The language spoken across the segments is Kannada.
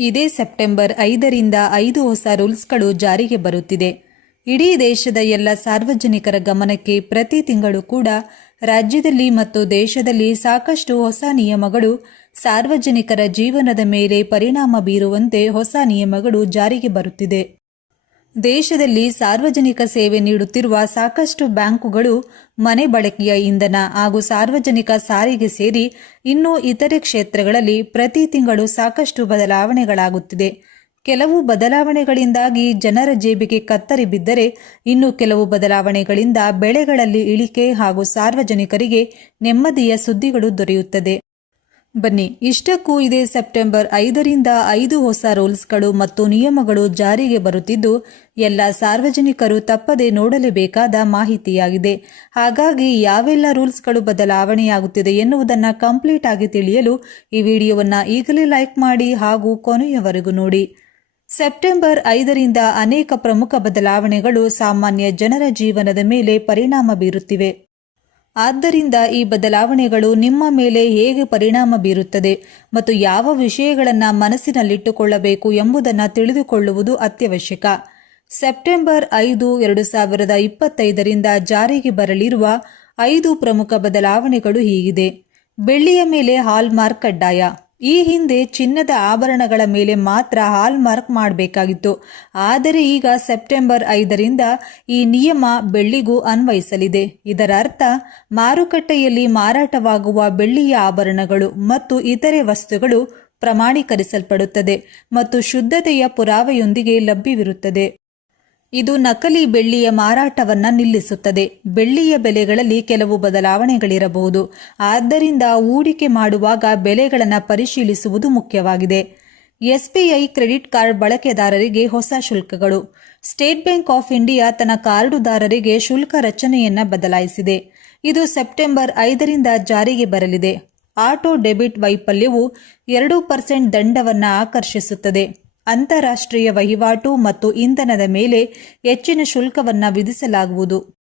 ಇದೇ ಸೆಪ್ಟೆಂಬರ್ ಐದರಿಂದ ಐದು ಹೊಸ ರೂಲ್ಸ್ಗಳು ಜಾರಿಗೆ ಬರುತ್ತಿದೆ. ಇಡೀ ದೇಶದ ಎಲ್ಲ ಸಾರ್ವಜನಿಕರ ಗಮನಕ್ಕೆ ಪ್ರತಿ ತಿಂಗಳು ಕೂಡ ರಾಜ್ಯದಲ್ಲಿ ಮತ್ತು ದೇಶದಲ್ಲಿ ಸಾಕಷ್ಟು ಹೊಸ ನಿಯಮಗಳು, ಸಾರ್ವಜನಿಕರ ಜೀವನದ ಮೇಲೆ ಪರಿಣಾಮ ಬೀರುವಂತೆ ಹೊಸ ನಿಯಮಗಳು ಜಾರಿಗೆ ಬರುತ್ತಿದೆ. ದೇಶದಲ್ಲಿ ಸಾರ್ವಜನಿಕ ಸೇವೆ ನೀಡುತ್ತಿರುವ ಸಾಕಷ್ಟು ಬ್ಯಾಂಕುಗಳು ಮನೆ ಬಳಕೆಯ ಇಂಧನ ಹಾಗೂ ಸಾರ್ವಜನಿಕ ಸಾರಿಗೆ ಸೇರಿ ಇನ್ನೂ ಇತರೆ ಕ್ಷೇತ್ರಗಳಲ್ಲಿ ಪ್ರತಿ ತಿಂಗಳು ಸಾಕಷ್ಟು ಬದಲಾವಣೆಗಳಾಗುತ್ತಿದೆ. ಕೆಲವು ಬದಲಾವಣೆಗಳಿಂದಾಗಿ ಜನರ ಜೇಬಿಗೆ ಕತ್ತರಿ ಬಿದ್ದರೆ ಇನ್ನು ಕೆಲವು ಬದಲಾವಣೆಗಳಿಂದ ಬೆಳೆಗಳಲ್ಲಿ ಇಳಿಕೆ ಹಾಗೂ ಸಾರ್ವಜನಿಕರಿಗೆ ನೆಮ್ಮದಿಯ ಸುದ್ದಿಗಳು ದೊರೆಯುತ್ತದೆ. ಬನ್ನಿ, ಇಷ್ಟಕ್ಕೂ ಇದೇ ಸೆಪ್ಟೆಂಬರ್ ಐದರಿಂದ ಐದು ಹೊಸ ರೂಲ್ಸ್ಗಳು ಮತ್ತು ನಿಯಮಗಳು ಜಾರಿಗೆ ಬರುತ್ತಿದ್ದು, ಎಲ್ಲ ಸಾರ್ವಜನಿಕರು ತಪ್ಪದೆ ನೋಡಲೇಬೇಕಾದ ಮಾಹಿತಿಯಾಗಿದೆ. ಹಾಗಾಗಿ ಯಾವೆಲ್ಲ ರೂಲ್ಸ್ಗಳು ಬದಲಾವಣೆಯಾಗುತ್ತಿದೆ ಎನ್ನುವುದನ್ನು ಕಂಪ್ಲೀಟ್ ಆಗಿ ತಿಳಿಯಲು ಈ ವಿಡಿಯೋವನ್ನು ಈಗಲೇ ಲೈಕ್ ಮಾಡಿ ಹಾಗೂ ಕೊನೆಯವರೆಗೂ ನೋಡಿ. ಸೆಪ್ಟೆಂಬರ್ ಐದರಿಂದ ಅನೇಕ ಪ್ರಮುಖ ಬದಲಾವಣೆಗಳು ಸಾಮಾನ್ಯ ಜನರ ಜೀವನದ ಮೇಲೆ ಪರಿಣಾಮ ಬೀರುತ್ತಿವೆ. ಆದ್ದರಿಂದ ಈ ಬದಲಾವಣೆಗಳು ನಿಮ್ಮ ಮೇಲೆ ಹೇಗೆ ಪರಿಣಾಮ ಬೀರುತ್ತದೆ ಮತ್ತು ಯಾವ ವಿಷಯಗಳನ್ನು ಮನಸ್ಸಿನಲ್ಲಿಟ್ಟುಕೊಳ್ಳಬೇಕು ಎಂಬುದನ್ನು ತಿಳಿದುಕೊಳ್ಳುವುದು ಅತ್ಯವಶ್ಯಕ. ಸೆಪ್ಟೆಂಬರ್ ಐದು, ಎರಡು ಸಾವಿರದ ಇಪ್ಪತ್ತೈದರಿಂದ ಜಾರಿಗೆ ಬರಲಿರುವ ಐದು ಪ್ರಮುಖ ಬದಲಾವಣೆಗಳು ಹೀಗಿದೆ. ಬೆಳ್ಳಿಯ ಮೇಲೆ ಹಾಲ್ಮಾರ್ಕ್ ಕಡ್ಡಾಯ. ಈ ಹಿಂದೆ ಚಿನ್ನದ ಆಭರಣಗಳ ಮೇಲೆ ಮಾತ್ರ ಹಾಲ್ ಮಾರ್ಕ್ ಮಾಡಬೇಕಾಗಿತ್ತು. ಆದರೆ ಈಗ ಸೆಪ್ಟೆಂಬರ್ ಐದರಿಂದ ಈ ನಿಯಮ ಬೆಳ್ಳಿಗೂ ಅನ್ವಯಿಸಲಿದೆ. ಇದರ ಅರ್ಥ ಮಾರುಕಟ್ಟೆಯಲ್ಲಿ ಮಾರಾಟವಾಗುವ ಬೆಳ್ಳಿಯ ಆಭರಣಗಳು ಮತ್ತು ಇತರೆ ವಸ್ತುಗಳು ಪ್ರಮಾಣೀಕರಿಸಲ್ಪಡುತ್ತದೆ ಮತ್ತು ಶುದ್ಧತೆಯ ಪುರಾವೆಯೊಂದಿಗೆ ಲಭ್ಯವಿರುತ್ತದೆ. ಇದು ನಕಲಿ ಬೆಳ್ಳಿಯ ಮಾರಾಟವನ್ನ ನಿಲ್ಲಿಸುತ್ತದೆ. ಬೆಳ್ಳಿಯ ಬೆಲೆಗಳಲ್ಲಿ ಕೆಲವು ಬದಲಾವಣೆಗಳಿರಬಹುದು. ಆದ್ದರಿಂದ ಹೂಡಿಕೆ ಮಾಡುವಾಗ ಬೆಲೆಗಳನ್ನು ಪರಿಶೀಲಿಸುವುದು ಮುಖ್ಯವಾಗಿದೆ. ಎಸ್ಬಿಐ ಕ್ರೆಡಿಟ್ ಕಾರ್ಡ್ ಬಳಕೆದಾರರಿಗೆ ಹೊಸ ಶುಲ್ಕಗಳು. ಸ್ಟೇಟ್ ಬ್ಯಾಂಕ್ ಆಫ್ ಇಂಡಿಯಾ ತನ್ನ ಕಾರ್ಡುದಾರರಿಗೆ ಶುಲ್ಕ ರಚನೆಯನ್ನ ಬದಲಾಯಿಸಿದೆ. ಇದು ಸೆಪ್ಟೆಂಬರ್ ಐದರಿಂದ ಜಾರಿಗೆ ಬರಲಿದೆ. ಆಟೋ ಡೆಬಿಟ್ ವೈಫಲ್ಯವು ಎರಡು ಪರ್ಸೆಂಟ್ ದಂಡವನ್ನು ಆಕರ್ಷಿಸುತ್ತದೆ. ಅಂತಾರಾಷ್ಟ್ರೀಯ ವಹಿವಾಟು ಮತ್ತು ಇಂಧನದ ಮೇಲೆ ಹೆಚ್ಚಿನ ಶುಲ್ಕವನ್ನು ವಿಧಿಸಲಾಗುವುದು.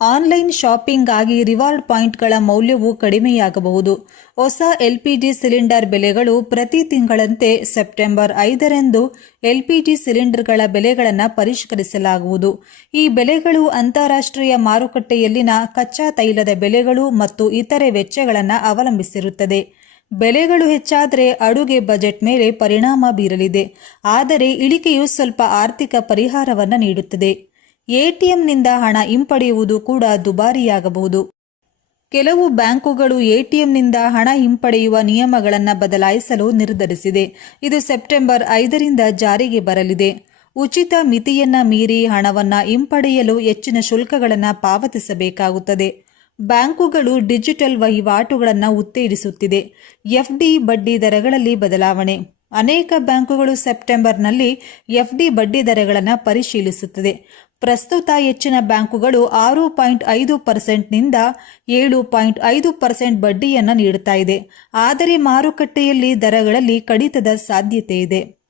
ಆನ್ಲೈನ್ ಶಾಪಿಂಗ್ ಆಗಿ ರಿವಾರ್ಡ್ ಪಾಯಿಂಟ್ಗಳ ಮೌಲ್ಯವು ಕಡಿಮೆಯಾಗಬಹುದು. ಹೊಸ ಎಲ್ಪಿಜಿ ಸಿಲಿಂಡರ್ ಬೆಲೆಗಳು ಪ್ರತಿ ತಿಂಗಳಂತೆ ಸೆಪ್ಟೆಂಬರ್ ಐದರಂದು ಎಲ್ಪಿಜಿ ಸಿಲಿಂಡರ್ಗಳ ಬೆಲೆಗಳನ್ನು ಪರಿಷ್ಕರಿಸಲಾಗುವುದು. ಈ ಬೆಲೆಗಳು ಅಂತಾರಾಷ್ಟ್ರೀಯ ಮಾರುಕಟ್ಟೆಯಲ್ಲಿನ ಕಚ್ಚಾ ತೈಲದ ಬೆಲೆಗಳು ಮತ್ತು ಇತರೆ ವೆಚ್ಚಗಳನ್ನು ಅವಲಂಬಿಸಿರುತ್ತದೆ. ಬೆಲೆಗಳು ಹೆಚ್ಚಾದರೆ ಅಡುಗೆ ಬಜೆಟ್ ಮೇಲೆ ಪರಿಣಾಮ ಬೀರಲಿದೆ. ಆದರೆ ಇಳಿಕೆಯು ಸ್ವಲ್ಪ ಆರ್ಥಿಕ ಪರಿಹಾರವನ್ನು ನೀಡುತ್ತದೆ. ಎಟಿಎಂನಿಂದ ಹಣ ಹಿಂಪಡೆಯುವುದು ಕೂಡ ದುಬಾರಿಯಾಗಬಹುದು. ಕೆಲವು ಬ್ಯಾಂಕುಗಳು ಎಟಿಎಂನಿಂದ ಹಣ ಹಿಂಪಡೆಯುವ ನಿಯಮಗಳನ್ನು ಬದಲಾಯಿಸಲು ನಿರ್ಧರಿಸಿದೆ. ಇದು ಸೆಪ್ಟೆಂಬರ್ ಐದರಿಂದ ಜಾರಿಗೆ ಬರಲಿದೆ. ಉಚಿತ ಮಿತಿಯನ್ನ ಮೀರಿ ಹಣವನ್ನು ಹಿಂಪಡೆಯಲು ಹೆಚ್ಚಿನ ಶುಲ್ಕಗಳನ್ನು ಪಾವತಿಸಬೇಕಾಗುತ್ತದೆ. ಬ್ಯಾಂಕುಗಳು ಡಿಜಿಟಲ್ ವಹಿವಾಟುಗಳನ್ನು ಉತ್ತೇಜಿಸುತ್ತಿದೆ. ಎಫ್ಡಿ ಬಡ್ಡಿ ದರಗಳಲ್ಲಿ ಬದಲಾವಣೆ. ಅನೇಕ ಬ್ಯಾಂಕುಗಳು ಸೆಪ್ಟೆಂಬರ್ನಲ್ಲಿ ಎಫ್ಡಿ ಬಡ್ಡಿ ದರಗಳನ್ನು ಪರಿಶೀಲಿಸುತ್ತದೆ. ಪ್ರಸ್ತುತ ಹೆಚ್ಚಿನ ಬ್ಯಾಂಕುಗಳು ಆರು ಪಾಯಿಂಟ್ ಐದು ಪರ್ಸೆಂಟ್ನಿಂದ ಏಳು ಪಾಯಿಂಟ್ ಐದು ಪರ್ಸೆಂಟ್ ಬಡ್ಡಿಯನ್ನು ನೀಡುತ್ತಾ ಇದೆ. ಆದರೆ ಮಾರುಕಟ್ಟೆಯಲ್ಲಿ ದರಗಳಲ್ಲಿ ಕಡಿತದ ಸಾಧ್ಯತೆ ಇದೆ.